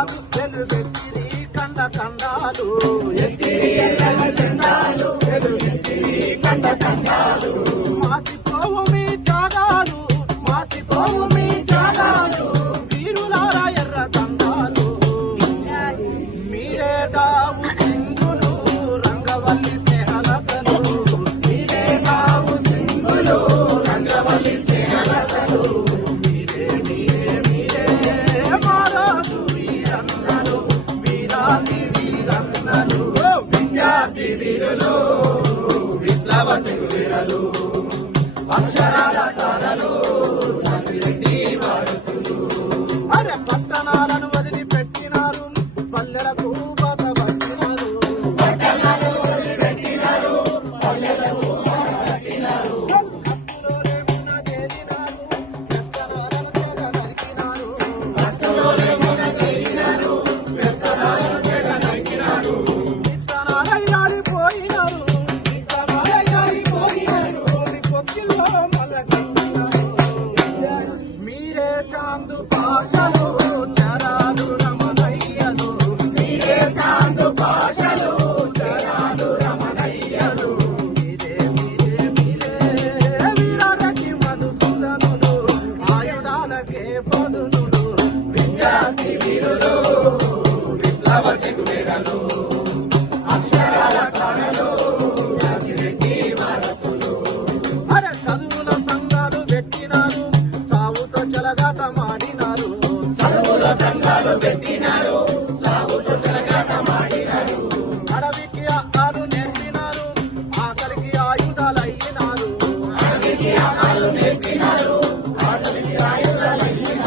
వెలుగెత్తిరి కండ కండాలు ఎత్తిరి ఎల్లల జెండాలు వెలుగెత్తిరి కండ కండాలు మాసిపోవు మీ త్యాగాలు మాసిపోవు మీ త్యాగాలు వీరులారా ఎర్ర దండాలు మీరేటావు సింగులు రంగవల్లి స్నేహలతలు మీరేటావు సింగులు రంగవల్లి స్నేహలతలు వీరులు విప్లవ చెగువీరులు అక్షరాల తారలు సంగిరెడ్డి వారసులు అరే పట్టణాలను వదిలిపెట్టినారు పల్లెలకు బాట పట్టినారు పట్టణాలు వదిలిపెట్టినారు పల్లెలకు బాట పట్టినారు కత్తులోనేమున చేరినారు పెత్తనాలను తెగ నరికినారు కత్తులోనేమున చేరినారు పెత్తనాలను తెగ నరికినారు మీరే చాందు పాషలు చరాలు రమణయ్యలు మీరే చాందు పాషలు చరాలు రమణయ్యలు మీరే మీరే మీరే వీరారెడ్డి మధుసూదనులు ఆయుధాలకే పదునులు విద్యార్థి వీరులు విప్లవ చెగువీరులు అక్షరాల తారలు సంగిరెడ్డి వారసులు అరే చదువుల సంఘాలు పెట్టినారు సావుతో చెలగాట మాడినారు చదువుల సంఘాలు పెట్టినారు సావుతో చెలగాట మాడినారు అడవికి ఆటలు నేర్పినారు ఆకలికి ఆయుధాలు అయినారు అడవికి ఆటలు నేర్పినారు ఆకలికి ఆయుధాలు అయినారు